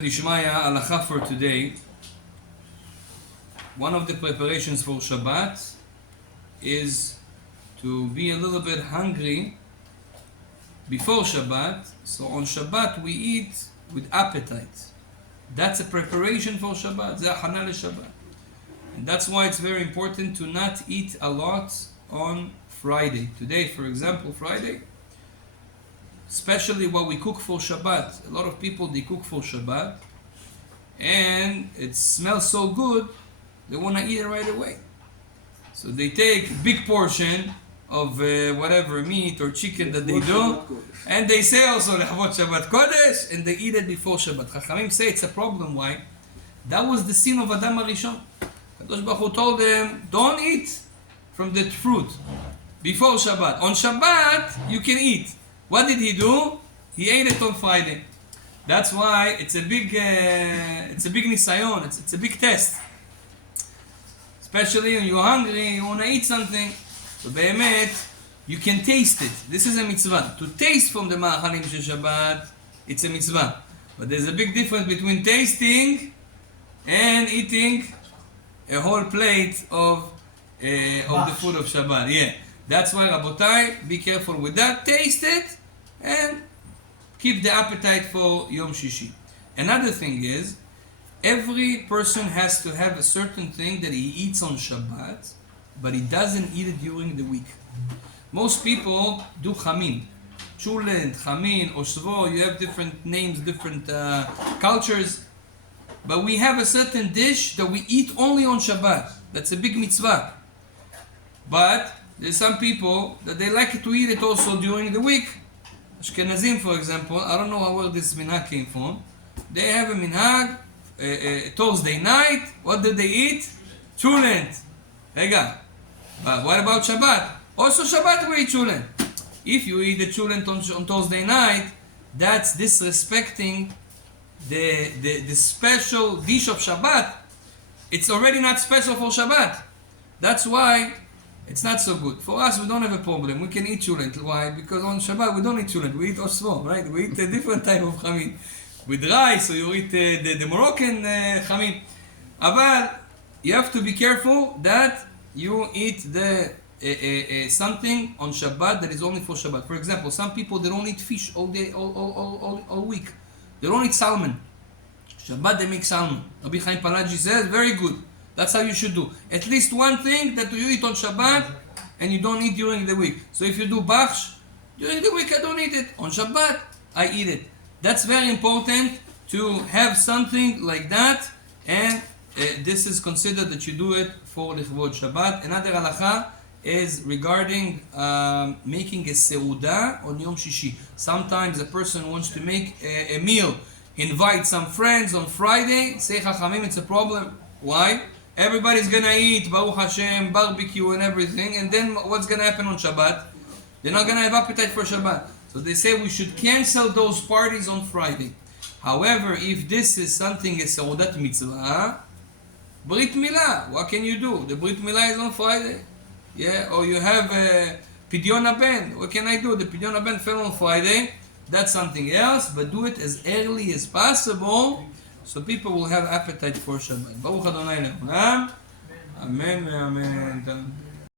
Lishmaya halacha for today. One of the preparations for Shabbat is to be a little bit hungry before Shabbat. So on Shabbat we eat with appetite. That's a preparation for Shabbat. Zeh hana leShabbat. And that's why it's very important to not eat a lot on Friday. Today, for example, Friday, especially what we cook for Shabbat. A lot of people, they cook for Shabbat and it smells so good, they want to eat it right away. So they take a big portion of whatever meat or chicken that they do, and they say also Lechavot Shabbat Kodesh, and they eat it before Shabbat. Chachamim say it's a problem. Why? That was the sin of Adam HaRishon. Kadosh Baruch Hu told them, don't eat from the fruit before Shabbat. On Shabbat, you can eat. What did he do? He ate it on Friday. That's why it's a big nisayon. It's a big test. Especially when you're hungry, you want to eat something. So be'emet, you can taste it. This is a mitzvah. To taste from the ma'achalim shel Shabbat, it's a mitzvah. But there's a big difference between tasting and eating a whole plate of the food of Shabbat. Yeah. That's why, Rabotai, be careful with that. Taste it and keep the appetite for Yom Shishi. Another thing is, every person has to have a certain thing that he eats on Shabbat, but he doesn't eat it during the week. Most people do chamin. Chulent, chamin, oshvo, you have different names, different cultures. But we have a certain dish that we eat only on Shabbat. That's a big mitzvah. But there's some people that they like to eat it also during the week. Ashkenazim, for example, I don't know where this minhag came from. They have a minhag, Thursday night, what do they eat? Chulent. Rega. But what about Shabbat? Also Shabbat we eat chulent. If you eat the chulent on Thursday night, that's disrespecting the special dish of Shabbat. It's already not special for Shabbat. That's why it's not so good. For us, we don't have a problem. We can eat chulent. Why? Because on Shabbat, we don't eat chulent. We eat osvo, right? We eat a different type of chamin. With rice, or you eat the Moroccan chamin. But you have to be careful that you eat something on Shabbat that is only for Shabbat. For example, some people, they don't eat fish all day, all week. They don't eat salmon. Shabbat, they make salmon. Rabbi Chaim Palaji says, very good. That's how you should do. At least one thing that you eat on Shabbat and you don't eat during the week. So if you do baksh, during the week I don't eat it. On Shabbat, I eat it. That's very important to have something like that, and this is considered that you do it for Lechavot Shabbat. Another halacha is regarding making a seudah on Yom Shishi. Sometimes a person wants to make a meal, invite some friends on Friday, say Chachamim, it's a problem. Why? Everybody's gonna eat, Baruch Hashem, barbecue and everything, and then what's gonna happen on Shabbat? They're not gonna have appetite for Shabbat. So they say we should cancel those parties on Friday. However, if this is something, a seudat mitzvah, Brit Milah, what can you do? The Brit Milah is on Friday. Yeah, or you have a Pidyon Ben. What can I do? The Pidyon Ben fell on Friday. That's something else, but do it as early as possible, so people will have appetite for Shabbat. Baruch Adonai Le'olam. Amen. Amen.